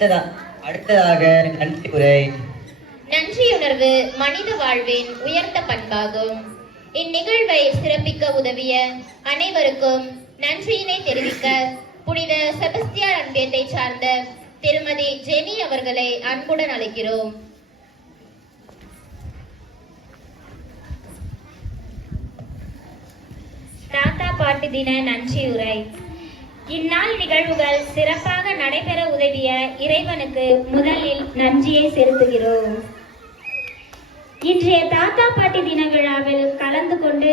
அடுத்ததாக நன்றி உரை. நன்றியுணர்வு மனித வாழ்வின் உயர்ந்த பண்பாகும். இந்நிகழ்வை சிறப்பிக்க உதவிய அனைவருக்கும் நன்றியினை தெரிவிக்க புனித செபஸ்தியார் அன்பியத்தை சார்ந்த திருமதி ஜெனி அவர்களை அன்புடன் அழைக்கிறோம். தாத்தா பாட்டு தின நன்றியுரை. இந்நாள் நிகழ்வுகள் சிறப்பாக நடைபெற உதவிய இறைவனுக்கு முதலில் நன்றியை செலுத்துகிறோம். இன்றைய தாத்தா பாட்டி தின விழாவில் கலந்து கொண்டு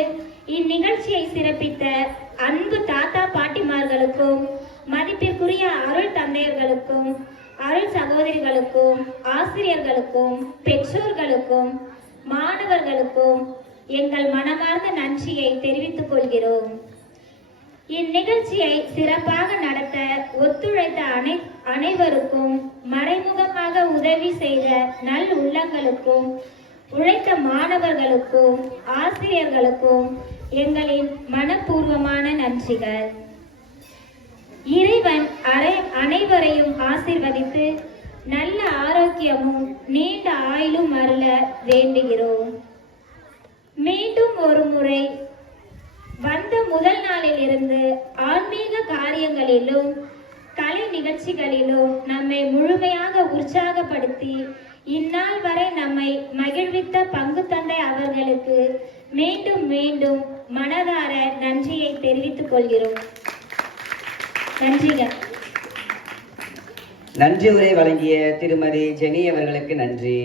இந்நிகழ்ச்சியை சிறப்பித்த அன்பு தாத்தா பாட்டிமார்களுக்கும் மதிப்பிற்குரிய அருள் தந்தையர்களுக்கும் அருள் சகோதரிகளுக்கும் ஆசிரியர்களுக்கும் பெற்றோர்களுக்கும் மாணவர்களுக்கும் எங்கள் மனமார்ந்த நன்றியை தெரிவித்துக் கொள்கிறோம். இந்நிகழ்ச்சியை சிறப்பாக நடத்த ஒத்துழைத்த அனைவருக்கும் மறைமுகமாக உதவி செய்த நல் உள்ளங்களுக்கும் உழைத்த மாணவர்களுக்கும் ஆசிரியர்களுக்கும் எங்களின் மனப்பூர்வமான நன்றிகள். இறைவன் அனைவரையும் ஆசீர்வதித்து நல்ல ஆரோக்கியமும் நீண்ட ஆயுளும் அருள வேண்டுகிறோம். மீண்டும் ஒரு முறை வந்த முதல் நாளில் இருந்து ஆன்மீக காரியங்களிலும் கலை நிகழ்ச்சிகளிலும் நம்மை முழுமையாக உற்சாகப்படுத்தி இந்நாள் வரை நம்மை மகிழ்வித்த பங்கு தந்தை அவர்களுக்கு மீண்டும் மீண்டும் மனதார நன்றியை தெரிவித்துக் கொள்கிறோம். நன்றிகள். நன்றி உரை வழங்கிய திருமதி ஜெனி அவர்களுக்கு நன்றி.